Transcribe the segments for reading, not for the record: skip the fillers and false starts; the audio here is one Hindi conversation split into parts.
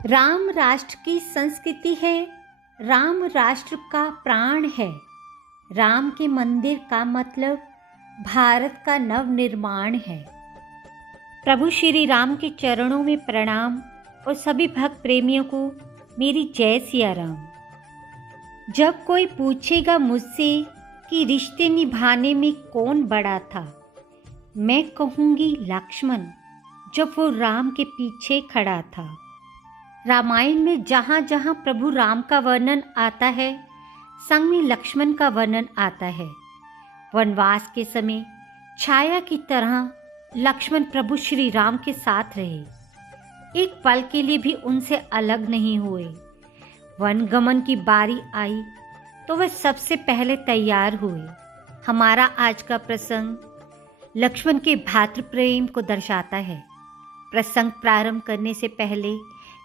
राम राष्ट्र की संस्कृति है। राम राष्ट्र का प्राण है। राम के मंदिर का मतलब भारत का नवनिर्माण है। प्रभु श्री राम के चरणों में प्रणाम और सभी भक्त प्रेमियों को मेरी जय सिया राम। जब कोई पूछेगा मुझसे कि रिश्ते निभाने में कौन बड़ा था, मैं कहूँगी लक्ष्मण, जब वो राम के पीछे खड़ा था। रामायण में जहाँ जहाँ प्रभु राम का वर्णन आता है, संग में लक्ष्मण का वर्णन आता है। वनवास के समय छाया की तरह लक्ष्मण प्रभु श्री राम के साथ रहे, एक पल के लिए भी उनसे अलग नहीं हुए। वनगमन की बारी आई तो वह सबसे पहले तैयार हुए। हमारा आज का प्रसंग लक्ष्मण के भातृ प्रेम को दर्शाता है। प्रसंग प्रारंभ करने से पहले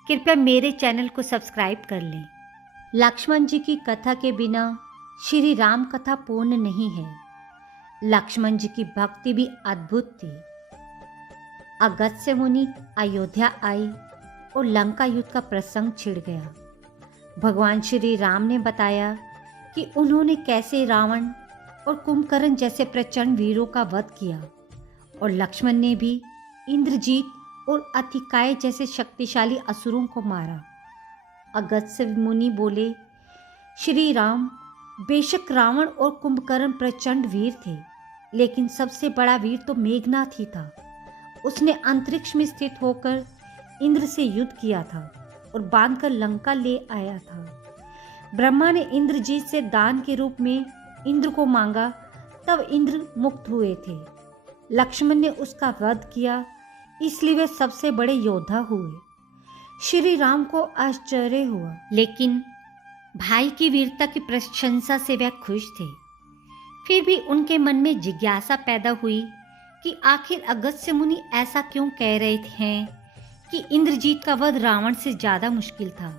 कृपया मेरे चैनल को सब्सक्राइब कर लें। लक्ष्मण जी की कथा के बिना श्री राम कथा पूर्ण नहीं है। लक्ष्मण जी की भक्ति भी अद्भुत थी। अगस्त्य मुनि अयोध्या आई और लंका युद्ध का प्रसंग छिड़ गया। भगवान श्री राम ने बताया कि उन्होंने कैसे रावण और कुंभकर्ण जैसे प्रचंड वीरों का वध किया, और लक्ष्मण ने भी इंद्रजीत और अतिकाय जैसे शक्तिशाली असुरों को मारा। अगस्त्य मुनि बोले, श्री राम, बेशक रावण और कुंभकर्ण प्रचंड वीर थे, लेकिन सबसे बड़ा वीर तो मेघनाथ ही था। उसने अंतरिक्ष में स्थित होकर इंद्र से युद्ध किया था और बांधकर लंका ले आया था। ब्रह्मा ने इंद्रजीत से दान के रूप में इंद्र को मांगा, तब इंद्र मुक्त हुए थे। लक्ष्मण ने उसका वध किया, इसलिए वे सबसे बड़े योद्धा हुए। श्री राम को आश्चर्य हुआ, लेकिन भाई की वीरता की प्रशंसा से वे खुश थे। फिर भी उनके मन में जिज्ञासा पैदा हुई कि आखिर अगस्त्य मुनि ऐसा क्यों कह रहे हैं कि इंद्रजीत का वध रावण से ज्यादा मुश्किल था।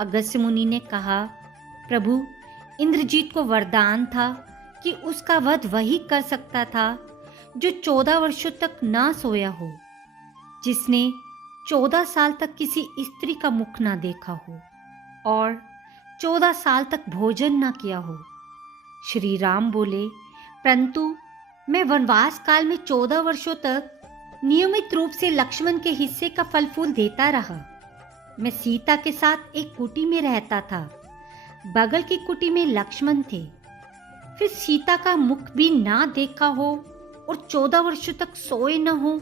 अगस्त्य मुनि ने कहा, प्रभु, इंद्रजीत को वरदान था कि उसका वध वही कर सकता था जो 14 वर्षों तक ना सोया हो, जिसने 14 साल तक किसी स्त्री का मुख ना देखा हो और 14 साल तक भोजन ना किया हो। श्री राम बोले, परंतु मैं वनवास काल में 14 वर्षों तक नियमित रूप से लक्ष्मण के हिस्से का फल फूल देता रहा। मैं सीता के साथ एक कुटी में रहता था। बगल की कुटी में लक्ष्मण थे। फिर सीता का मुख भी ना देखा हो और 14 वर्षों तक सोए न हो,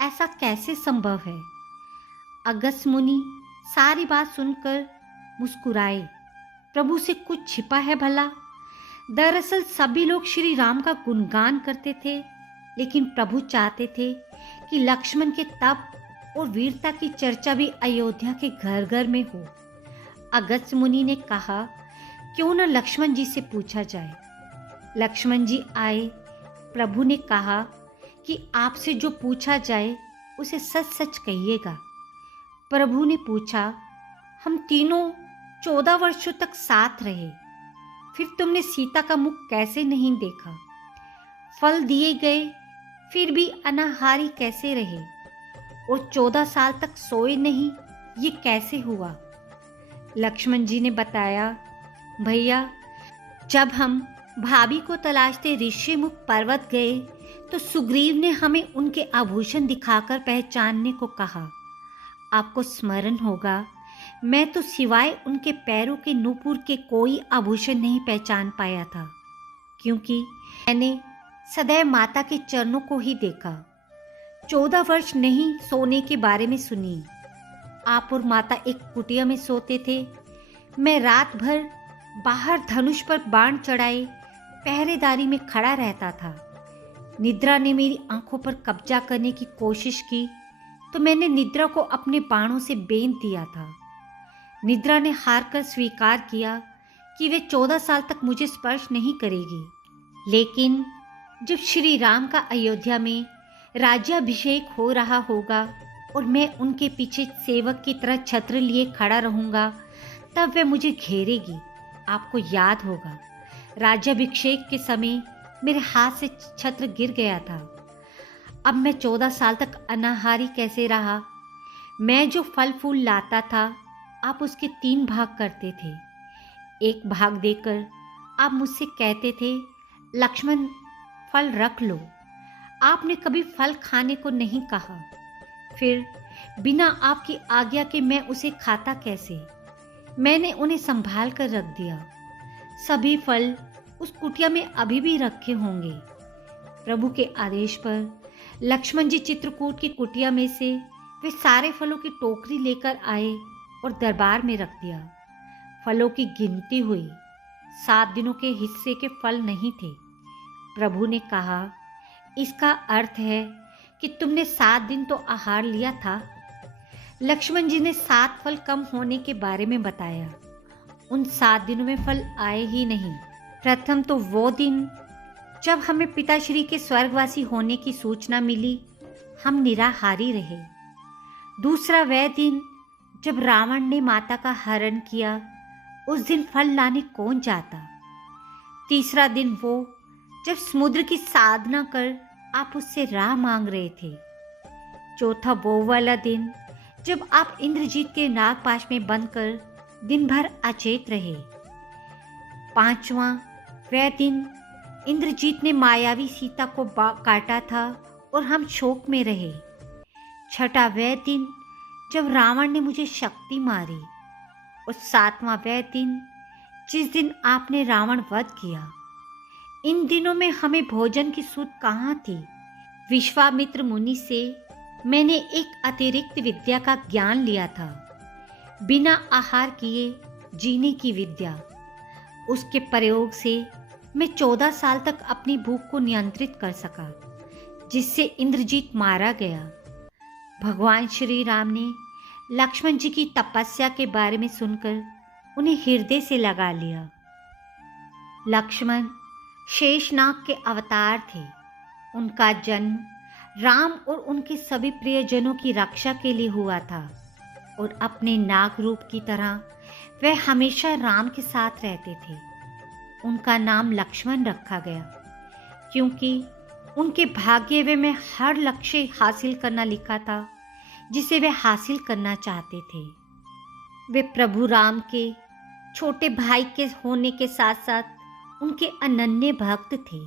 ऐसा कैसे संभव है? अगस्त्य मुनि सारी बात सुनकर मुस्कुराए। प्रभु से कुछ छिपा है भला? दरअसल सभी लोग श्री राम का गुणगान करते थे, लेकिन प्रभु चाहते थे कि लक्ष्मण के तप और वीरता की चर्चा भी अयोध्या के घर घर में हो। अगस्त्य मुनि ने कहा, क्यों न लक्ष्मण जी से पूछा जाए। लक्ष्मण जी आए। प्रभु ने कहा कि आपसे जो पूछा जाए उसे सच सच कहिएगा। प्रभु ने पूछा, हम तीनों 14 वर्षों तक साथ रहे, फिर तुमने सीता का मुख कैसे नहीं देखा? फल दिए गए फिर भी अनाहारी कैसे रहे और 14 साल तक सोए नहीं, ये कैसे हुआ? लक्ष्मण जी ने बताया, भैया, जब हम भाभी को तलाशते ऋषिमुख पर्वत गए तो सुग्रीव ने हमें उनके आभूषण दिखाकर पहचानने को कहा। आपको स्मरण होगा, मैं तो सिवाय उनके पैरों के नूपुर के कोई आभूषण नहीं पहचान पाया था, क्योंकि मैंने सदैव माता के चरणों को ही देखा। 14 वर्ष नहीं सोने के बारे में सुनिए। आप और माता एक कुटिया में सोते थे। मैं रात भर बाहर धनुष पर बाण चढ़ाए पहरेदारी में खड़ा रहता था। निद्रा ने मेरी आंखों पर कब्जा करने की कोशिश की तो मैंने निद्रा को अपने बाणों से बेंध दिया था। निद्रा ने हार कर स्वीकार किया कि वे 14 साल तक मुझे स्पर्श नहीं करेगी। लेकिन जब श्री राम का अयोध्या में राज्याभिषेक हो रहा होगा और मैं उनके पीछे सेवक की तरह छत्र लिए खड़ा रहूंगा, तब वे मुझे घेरेगी। आपको याद होगा, राज्याभिषेक के समय मेरे हाथ से छत्र गिर गया था। अब मैं 14 साल तक अनाहारी कैसे रहा? मैं जो फल फूल लाता था आप उसके 3 भाग करते थे। एक भाग देकर आप मुझसे कहते थे, लक्ष्मण फल रख लो। आपने कभी फल खाने को नहीं कहा। फिर बिना आपकी आज्ञा के मैं उसे खाता कैसे? मैंने उन्हें संभाल कर रख दिया। सभी फल उस कुटिया में अभी भी रखे होंगे। प्रभु के आदेश पर लक्ष्मण जी चित्रकूट की कुटिया में से वे सारे फलों की टोकरी लेकर आए और दरबार में रख दिया। फलों की गिनती हुई, 7 दिनों के हिस्से के फल नहीं थे। प्रभु ने कहा, इसका अर्थ है कि तुमने 7 दिन तो आहार लिया था। लक्ष्मण जी ने 7 फल कम होने के बारे में बताया। उन 7 दिनों में फल आए ही नहीं। प्रथम तो वो दिन जब हमें पिताश्री के स्वर्गवासी होने की सूचना मिली, हम निराहारी रहे। दूसरा वह दिन जब रावण ने माता का हरण किया, उस दिन फल लाने कौन जाता। तीसरा दिन वो जब समुद्र की साधना कर आप उससे राह मांग रहे थे। चौथा वो वाला दिन जब आप इंद्रजीत के नागपाश में बंद कर दिन भर अचेत रहे। पांचवा वह दिन इंद्रजीत ने मायावी सीता को काटा था और हम शोक में रहे। छठा वह दिन जब रावण ने मुझे शक्ति मारी। और 7वां वह दिन जिस दिन आपने रावण वध किया। इन दिनों में हमें भोजन की सूध कहाँ थी। विश्वामित्र मुनि से मैंने एक अतिरिक्त विद्या का ज्ञान लिया था, बिना आहार किए जीने की विद्या। उसके प्रयोग से मैं 14 साल तक अपनी भूख को नियंत्रित कर सका, जिससे इंद्रजीत मारा गया। भगवान श्री राम ने लक्ष्मण जी की तपस्या के बारे में सुनकर उन्हें हृदय से लगा लिया। लक्ष्मण शेषनाग के अवतार थे। उनका जन्म राम और उनके सभी प्रियजनों की रक्षा के लिए हुआ था और अपने नाग रूप की तरह वह हमेशा राम के साथ रहते थे। उनका नाम लक्ष्मण रखा गया क्योंकि उनके भाग्य में हर लक्ष्य हासिल करना लिखा था जिसे वे हासिल करना चाहते थे। वे प्रभु राम के छोटे भाई के होने के साथ साथ उनके अनन्य भक्त थे।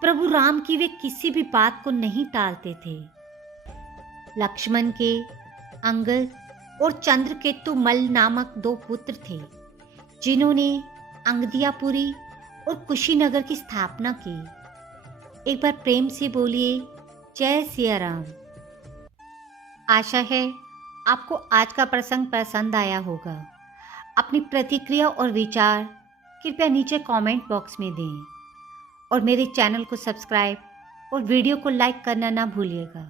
प्रभु राम की वे किसी भी बात को नहीं टालते थे। लक्ष्मण के अंगद और चंद्रकेतु मल नामक 2 पुत्र थे, जिन्होंने अंगदियापुरी और कुशीनगर की स्थापना की। एक बार प्रेम से बोलिए, जय सिया राम। आशा है आपको आज का प्रसंग पसंद आया होगा। अपनी प्रतिक्रिया और विचार कृपया नीचे कमेंट बॉक्स में दें और मेरे चैनल को सब्सक्राइब और वीडियो को लाइक करना ना भूलिएगा।